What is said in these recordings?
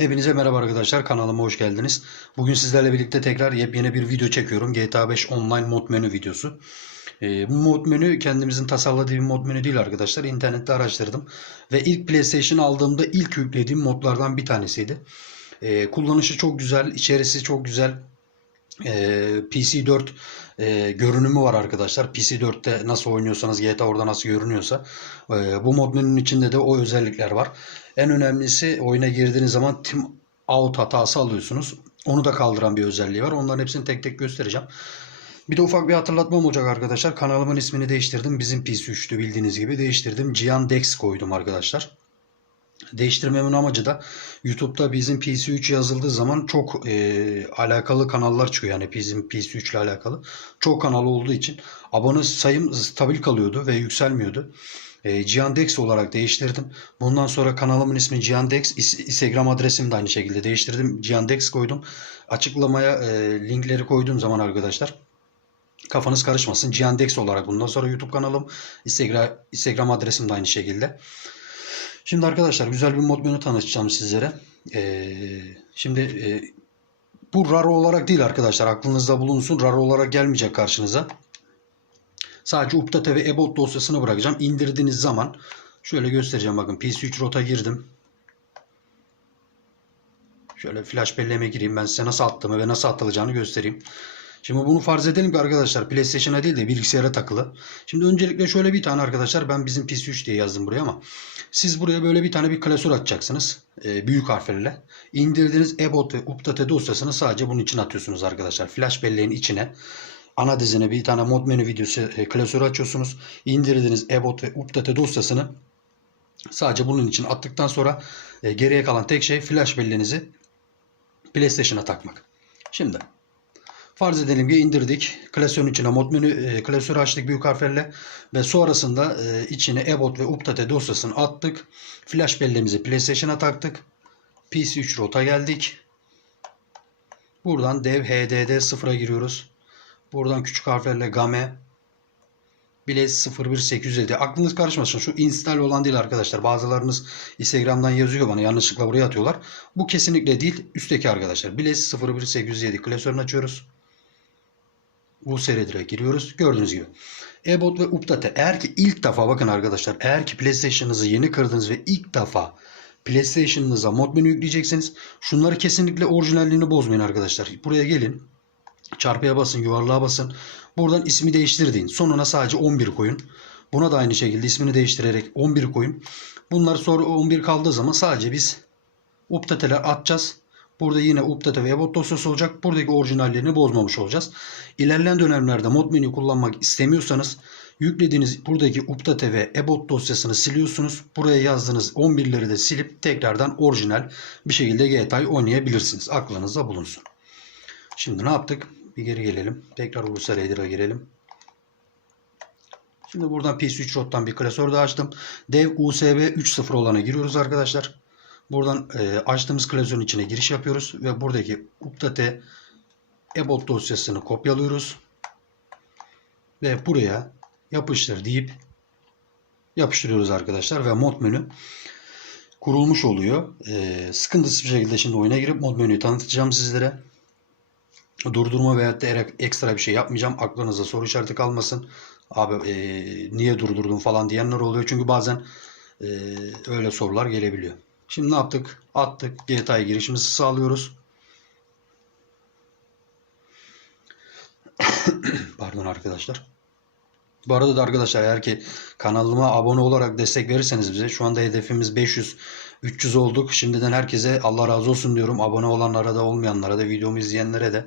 Hepinize merhaba arkadaşlar kanalıma hoş geldiniz. Bugün sizlerle birlikte tekrar yepyeni bir video çekiyorum. GTA 5 online mod menü videosu. Ee, bu mod menü kendimizin tasarladığı bir mod menü değil arkadaşlar. İnternette araştırdım. Ve ilk PlayStation aldığımda ilk yüklediğim modlardan bir tanesiydi. Ee, kullanışı çok güzel, içerisi çok güzel. Ee, PC4 e, görünümü var arkadaşlar. PC4'te nasıl oynuyorsanız GTA orada nasıl görünüyorsa e, bu mod menünün içinde de o özellikler var. En önemlisi oyuna girdiğiniz zaman tim out hatası alıyorsunuz. Onu da kaldıran bir özelliği var. Onların hepsini tek tek göstereceğim. Bir de ufak bir hatırlatmam olacak arkadaşlar. Kanalımın ismini değiştirdim. Bizim PC3'tü bildiğiniz gibi değiştirdim. Cihan Dex koydum arkadaşlar. Değiştirmemin amacı da YouTube'da bizim PC3 yazıldığı zaman çok e, alakalı kanallar çıkıyor. Yani bizim PC3 ile alakalı. Çok kanal olduğu için abone sayım stabil kalıyordu ve yükselmiyordu. E, Cihan Dex olarak değiştirdim. Bundan sonra kanalımın ismi Cihan Dex. İs- Instagram adresimi de aynı şekilde değiştirdim. Cihan Dex koydum. Açıklamaya e, linkleri koyduğum zaman arkadaşlar kafanız karışmasın. Cihan Dex olarak bundan sonra YouTube kanalım. Instagram, Instagram adresim de aynı şekilde. Şimdi arkadaşlar güzel bir mod menü tanıtacağım sizlere. Ee, şimdi e, bu RAR olarak değil arkadaşlar aklınızda bulunsun. RAR olarak gelmeyecek karşınıza. Sadece Update ve Ebot dosyasını bırakacağım. İndirdiğiniz zaman şöyle göstereceğim bakın PC3 rota girdim. Şöyle flash belleğime gireyim ben size nasıl attığımı ve nasıl atılacağını göstereyim. Şimdi bunu farz edelim ki arkadaşlar PlayStation'a değil de bilgisayara takılı. Şimdi öncelikle şöyle bir tane arkadaşlar ben bizim PS3 diye yazdım buraya ama siz buraya böyle bir tane bir klasör atacaksınız. E, büyük harflerle. İndirdiğiniz ebot ve update dosyasını sadece bunun için atıyorsunuz arkadaşlar. Flash belleğin içine ana dizine bir tane mod menü videosu e, klasörü açıyorsunuz. İndirdiğiniz ebot ve update dosyasını sadece bunun için attıktan sonra e, geriye kalan tek şey flash belleğinizi PlayStation'a takmak. Şimdi Farz edelim ki indirdik. Klasörün içine mod menü e, klasörü açtık büyük harflerle ve sonrasında e, içine ebot ve update dosyasını attık. Flash belleğimizi PlayStation'a taktık. PC3 rota geldik. Buradan dev HDD 0'a giriyoruz. Buradan küçük harflerle game Blaze 01807. Aklınız karışmasın. Şu install olan değil arkadaşlar. Bazılarınız Instagram'dan yazıyor bana. Yanlışlıkla buraya atıyorlar. Bu kesinlikle değil. Üstteki arkadaşlar. Blaze 01807 klasörünü açıyoruz. Bu seridir'e giriyoruz. Gördüğünüz gibi. Ebot ve Update. Eğer ki ilk defa bakın arkadaşlar. Eğer ki PlayStation'ınızı yeni kırdınız ve ilk defa PlayStation'ınıza mod menü yükleyeceksiniz. Şunları kesinlikle orijinalliğini bozmayın arkadaşlar. Buraya gelin. Çarpıya basın, yuvarlığa basın. Buradan ismi değiştir. Sonuna sadece 11 koyun. Buna da aynı şekilde ismini değiştirerek 11 koyun. Bunlar sonra 11 kaldığı zaman sadece biz update'ler atacağız. Burada yine update ve ebot dosyası olacak. Buradaki orijinallerini bozmamış olacağız. İlerleyen dönemlerde mod menü kullanmak istemiyorsanız yüklediğiniz buradaki update ve ebot dosyasını siliyorsunuz. Buraya yazdığınız 11'leri de silip tekrardan orijinal bir şekilde GTA'yı oynayabilirsiniz. Aklınızda bulunsun. Şimdi ne yaptık? Bir geri gelelim. Tekrar Ulusal Edir'a girelim. Şimdi buradan PS3 Rot'tan bir klasör daha açtım. Dev USB 3.0 olana giriyoruz arkadaşlar. Buradan e, açtığımız klasörün içine giriş yapıyoruz ve buradaki update ebot dosyasını kopyalıyoruz. Ve buraya yapıştır deyip yapıştırıyoruz arkadaşlar ve mod menü kurulmuş oluyor. E, sıkıntısız bir şekilde şimdi oyuna girip mod menüyü tanıtacağım sizlere. Durdurma veya da ekstra bir şey yapmayacağım. Aklınıza soru işareti kalmasın. Abi e, niye durdurdun falan diyenler oluyor. Çünkü bazen e, öyle sorular gelebiliyor. Şimdi ne yaptık? Attık. GTA'ya girişimizi sağlıyoruz. Pardon arkadaşlar. Bu arada da arkadaşlar eğer ki kanalıma abone olarak destek verirseniz bize şu anda hedefimiz 500 300 olduk. Şimdiden herkese Allah razı olsun diyorum. Abone olanlara da olmayanlara da videomu izleyenlere de.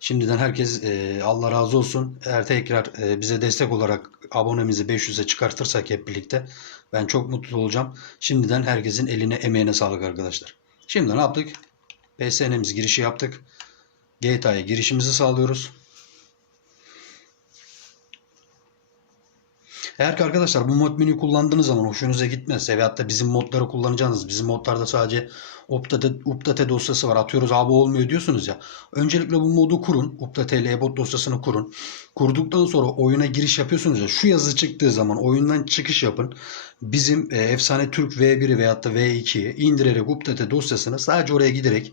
Şimdiden herkes e, Allah razı olsun. Eğer tekrar e, bize destek olarak abonemizi 500'e çıkartırsak hep birlikte ben çok mutlu olacağım. Şimdiden herkesin eline emeğine sağlık arkadaşlar. Şimdi ne yaptık? PSN'imiz girişi yaptık. GTA'ya girişimizi sağlıyoruz. Eğer ki arkadaşlar bu mod menüyü kullandığınız zaman hoşunuza gitmezse veyahut da bizim modları kullanacağınız bizim modlarda sadece update, update dosyası var atıyoruz abi olmuyor diyorsunuz ya. Öncelikle bu modu kurun. Update ebot dosyasını kurun. Kurduktan sonra oyuna giriş yapıyorsunuz ya şu yazı çıktığı zaman oyundan çıkış yapın. Bizim e, efsane Türk V1'i veyahut da V2'yi indirerek update dosyasını sadece oraya giderek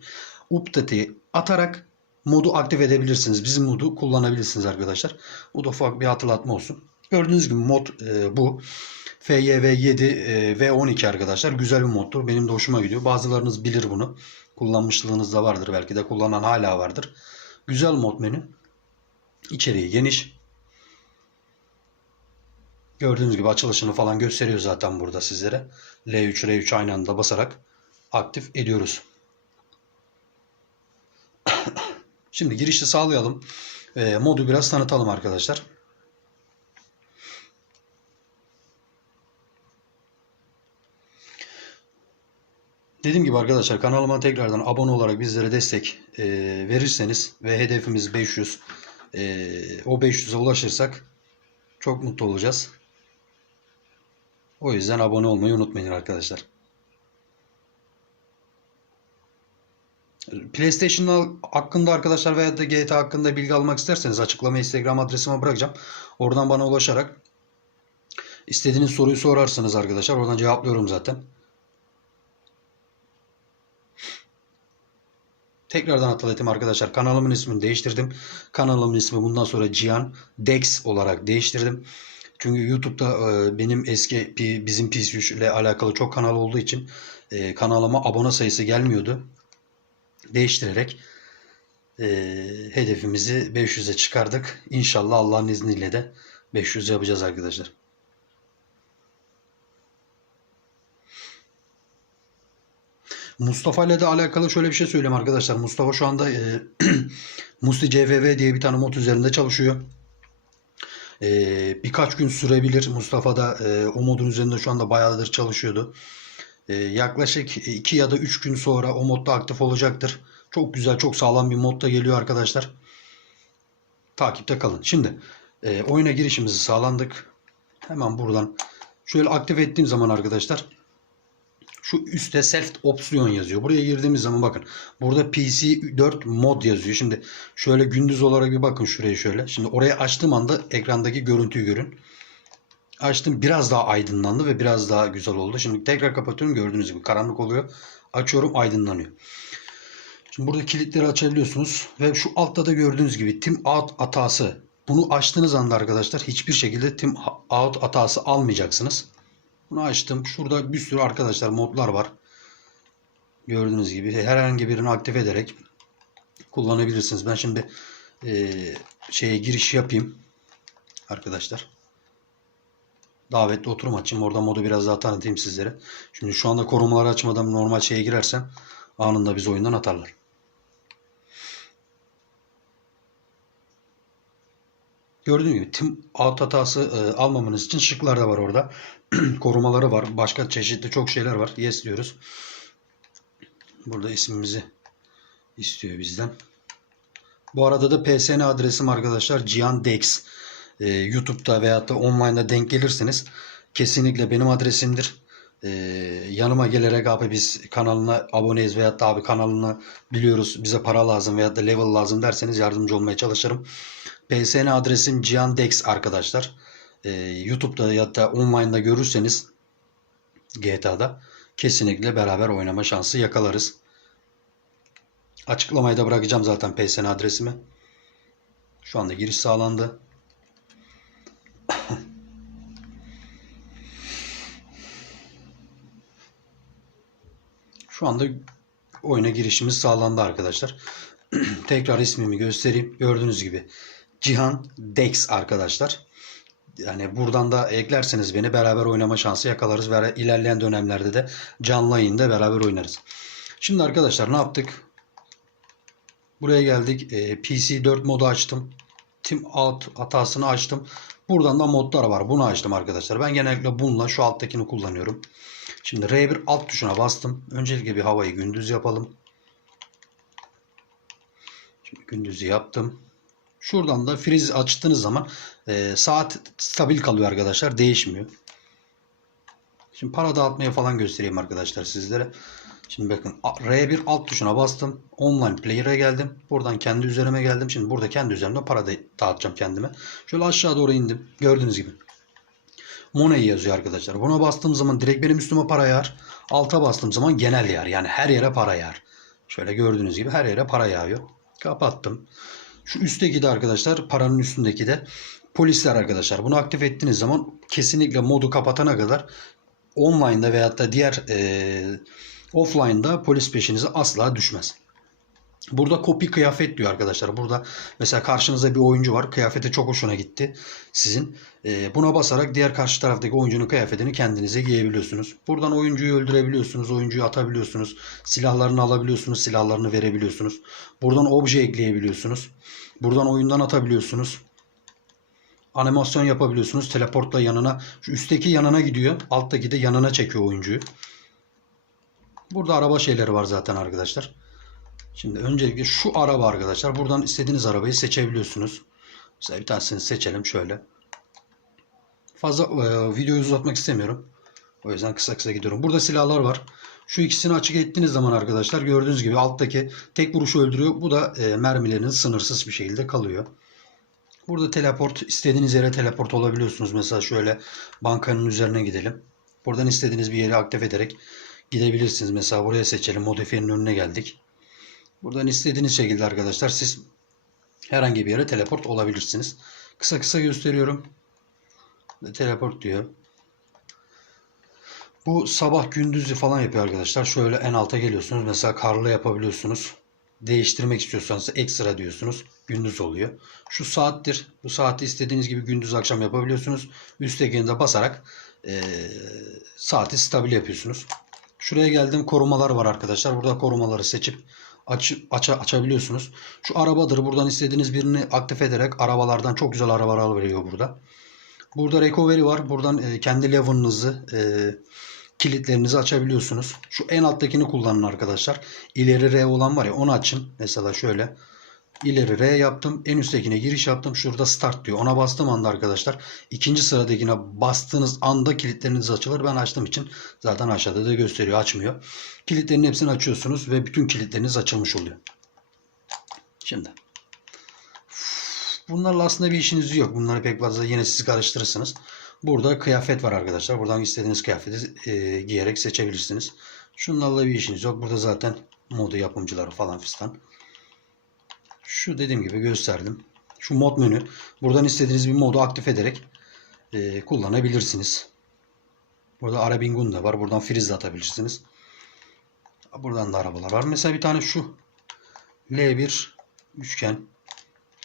update'i atarak modu aktif edebilirsiniz. Bizim modu kullanabilirsiniz arkadaşlar. Bu da ufak bir hatırlatma olsun. Gördüğünüz gibi mod e, bu. FYV7 e, V12 arkadaşlar. Güzel bir moddur. Benim de hoşuma gidiyor. Bazılarınız bilir bunu. Kullanmışlığınız da vardır. Belki de kullanan hala vardır. Güzel mod menü. İçeriği geniş. Gördüğünüz gibi açılışını falan gösteriyor zaten burada sizlere. L3 R3 aynı anda basarak aktif ediyoruz. Şimdi girişi sağlayalım. E, modu biraz tanıtalım arkadaşlar. Dediğim gibi arkadaşlar kanalıma tekrardan abone olarak bizlere destek e, verirseniz ve hedefimiz 500 e, o 500'e ulaşırsak çok mutlu olacağız. O yüzden abone olmayı unutmayın arkadaşlar. PlayStation hakkında arkadaşlar veya da GTA hakkında bilgi almak isterseniz açıklama Instagram adresime bırakacağım. Oradan bana ulaşarak istediğiniz soruyu sorarsınız arkadaşlar. Oradan cevaplıyorum zaten. Tekrardan hatırlatayım arkadaşlar. Kanalımın ismini değiştirdim. Kanalımın ismi bundan sonra Cihan Dex olarak değiştirdim. Çünkü YouTube'da e, benim eski bizim PS3 ile alakalı çok kanal olduğu için e, kanalıma abone sayısı gelmiyordu. Değiştirerek e, hedefimizi 500'e çıkardık. İnşallah Allah'ın izniyle de 500 yapacağız arkadaşlar. Mustafa ile de alakalı şöyle bir şey söyleyeyim arkadaşlar. Mustafa şu anda e, Musti CVV diye bir tane mod üzerinde çalışıyor. E, birkaç gün sürebilir. Mustafa da e, o modun üzerinde şu anda bayağıdır çalışıyordu. E, yaklaşık 2 ya da 3 gün sonra o modda aktif olacaktır. Çok güzel, çok sağlam bir modda geliyor arkadaşlar. Takipte kalın. Şimdi e, oyuna girişimizi sağlandık. Hemen buradan şöyle aktif ettiğim zaman arkadaşlar şu üstte self opsiyon yazıyor. Buraya girdiğimiz zaman bakın. Burada PC 4 mod yazıyor. Şimdi şöyle gündüz olarak bir bakın şuraya şöyle. Şimdi oraya açtığım anda ekrandaki görüntüyü görün. Açtım biraz daha aydınlandı ve biraz daha güzel oldu. Şimdi tekrar kapatıyorum gördüğünüz gibi karanlık oluyor. Açıyorum aydınlanıyor. Şimdi burada kilitleri açabiliyorsunuz ve şu altta da gördüğünüz gibi tim out hatası. Bunu açtığınız anda arkadaşlar hiçbir şekilde tim out hatası almayacaksınız. Bunu açtım. Şurada bir sürü arkadaşlar modlar var. Gördüğünüz gibi herhangi birini aktif ederek kullanabilirsiniz. Ben şimdi e, şeye giriş yapayım. Arkadaşlar. Davetli oturum açayım. Orada modu biraz daha tanıtayım sizlere. Şimdi şu anda korumaları açmadan normal şeye girersem anında biz oyundan atarlar. Gördüğünüz gibi tim out hatası e, almamanız için şıklar da var orada. Korumaları var. Başka çeşitli çok şeyler var. Yes diyoruz. Burada ismimizi istiyor bizden. Bu arada da PSN adresim arkadaşlar Cihan Dex. E, YouTube'da veyahut da online'da denk gelirseniz kesinlikle benim adresimdir. E, yanıma gelerek abi biz kanalına aboneyiz veyahut da abi kanalını biliyoruz bize para lazım veyahut da level lazım derseniz yardımcı olmaya çalışırım. PSN adresim Cihandex arkadaşlar. Ee, YouTube'da ya da online'da görürseniz GTA'da kesinlikle beraber oynama şansı yakalarız. Açıklamayı da bırakacağım zaten PSN adresimi. Şu anda giriş sağlandı. Şu anda oyuna girişimiz sağlandı arkadaşlar. Tekrar ismimi göstereyim. Gördüğünüz gibi Cihan Dex arkadaşlar. Yani buradan da eklerseniz beni beraber oynama şansı yakalarız ve ilerleyen dönemlerde de canlı yayında beraber oynarız. Şimdi arkadaşlar ne yaptık? Buraya geldik. E, PC 4 modu açtım. Team Out hatasını açtım. Buradan da modlar var. Bunu açtım arkadaşlar. Ben genellikle bununla şu alttakini kullanıyorum. Şimdi R1 alt tuşuna bastım. Öncelikle bir havayı gündüz yapalım. Şimdi gündüzü yaptım. Şuradan da freeze açtığınız zaman e, saat stabil kalıyor arkadaşlar. Değişmiyor. Şimdi para dağıtmaya falan göstereyim arkadaşlar sizlere. Şimdi bakın R1 alt tuşuna bastım. Online player'a geldim. Buradan kendi üzerime geldim. Şimdi burada kendi üzerimde para da dağıtacağım kendime. Şöyle aşağı doğru indim. Gördüğünüz gibi. Money yazıyor arkadaşlar. Buna bastığım zaman direkt benim üstüme para yağar. Alta bastığım zaman genel yağar. Yani her yere para yağar. Şöyle gördüğünüz gibi her yere para yağıyor. Kapattım. Şu üstteki de arkadaşlar paranın üstündeki de polisler arkadaşlar. Bunu aktif ettiğiniz zaman kesinlikle modu kapatana kadar online'da veyahut da diğer e, offline'da polis peşinize asla düşmez. Burada copy kıyafet diyor arkadaşlar. Burada mesela karşınızda bir oyuncu var. Kıyafeti çok hoşuna gitti sizin. Ee, buna basarak diğer karşı taraftaki oyuncunun kıyafetini kendinize giyebiliyorsunuz. Buradan oyuncuyu öldürebiliyorsunuz. Oyuncuyu atabiliyorsunuz. Silahlarını alabiliyorsunuz. Silahlarını verebiliyorsunuz. Buradan obje ekleyebiliyorsunuz. Buradan oyundan atabiliyorsunuz. Animasyon yapabiliyorsunuz. Teleportla yanına. Şu üstteki yanına gidiyor. Alttaki de yanına çekiyor oyuncuyu. Burada araba şeyleri var zaten arkadaşlar. Şimdi öncelikle şu araba arkadaşlar. Buradan istediğiniz arabayı seçebiliyorsunuz. Mesela bir tanesini seçelim şöyle. Fazla e, videoyu uzatmak istemiyorum. O yüzden kısa kısa gidiyorum. Burada silahlar var. Şu ikisini açık ettiğiniz zaman arkadaşlar gördüğünüz gibi alttaki tek vuruşu öldürüyor. Bu da e, mermileriniz sınırsız bir şekilde kalıyor. Burada teleport istediğiniz yere teleport olabiliyorsunuz. Mesela şöyle bankanın üzerine gidelim. Buradan istediğiniz bir yeri aktif ederek gidebilirsiniz. Mesela buraya seçelim. Modifiyenin önüne geldik. Buradan istediğiniz şekilde arkadaşlar siz herhangi bir yere teleport olabilirsiniz. Kısa kısa gösteriyorum. Teleport diyor. Bu sabah gündüzü falan yapıyor arkadaşlar. Şöyle en alta geliyorsunuz. Mesela karlı yapabiliyorsunuz. Değiştirmek istiyorsanız ekstra diyorsunuz. Gündüz oluyor. Şu saattir. Bu saati istediğiniz gibi gündüz akşam yapabiliyorsunuz. Üsttekini de basarak e, saati stabil yapıyorsunuz. Şuraya geldim korumalar var arkadaşlar. Burada korumaları seçip aç, aç, açabiliyorsunuz. Şu arabadır. Buradan istediğiniz birini aktif ederek arabalardan çok güzel arabalar veriyor burada. Burada recovery var. Buradan e, kendi level'ınızı e, kilitlerinizi açabiliyorsunuz. Şu en alttakini kullanın arkadaşlar. İleri R olan var ya onu açın. Mesela şöyle. İleri R yaptım. En üsttekine giriş yaptım. Şurada start diyor. Ona bastığım anda arkadaşlar ikinci sıradakine bastığınız anda kilitleriniz açılır. Ben açtığım için zaten aşağıda da gösteriyor. Açmıyor. Kilitlerin hepsini açıyorsunuz ve bütün kilitleriniz açılmış oluyor. Şimdi. Bunlarla aslında bir işiniz yok. Bunları pek fazla yine siz karıştırırsınız. Burada kıyafet var arkadaşlar. Buradan istediğiniz kıyafeti e, giyerek seçebilirsiniz. Şunlarla bir işiniz yok. Burada zaten modu yapımcıları falan fistan. Şu dediğim gibi gösterdim. Şu mod menü. Buradan istediğiniz bir modu aktif ederek e, kullanabilirsiniz. Burada Arabingun da var. Buradan de atabilirsiniz. Buradan da arabalar var. Mesela bir tane şu L1 üçgen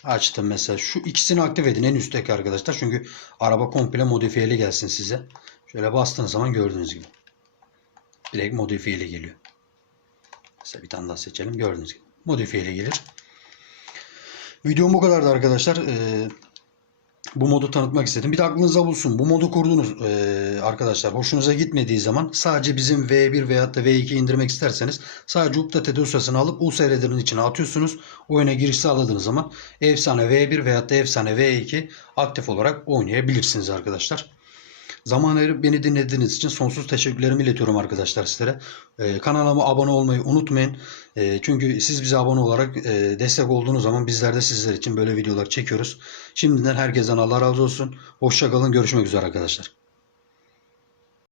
açtım mesela. Şu ikisini aktif edin en üstteki arkadaşlar. Çünkü araba komple modifiyeli gelsin size. Şöyle bastığınız zaman gördüğünüz gibi. Direkt modifiyeli geliyor. Mesela bir tane daha seçelim. Gördüğünüz gibi. Modifiyeli gelir. Videom bu kadardı arkadaşlar. Ee, bu modu tanıtmak istedim. Bir de aklınıza bulsun. Bu modu kurdunuz ee, arkadaşlar. Hoşunuza gitmediği zaman sadece bizim V1 veyahut da V2 indirmek isterseniz sadece Update dosyasını alıp USR'lerin içine atıyorsunuz. Oyuna giriş sağladığınız zaman efsane V1 veyahut da efsane V2 aktif olarak oynayabilirsiniz arkadaşlar. Zaman ayırıp beni dinlediğiniz için sonsuz teşekkürlerimi iletiyorum arkadaşlar sizlere. Ee, kanalıma abone olmayı unutmayın. Ee, çünkü siz bize abone olarak e, destek olduğunuz zaman bizler de sizler için böyle videolar çekiyoruz. Şimdiden herkesten Allah razı olsun. Hoşçakalın. Görüşmek üzere arkadaşlar.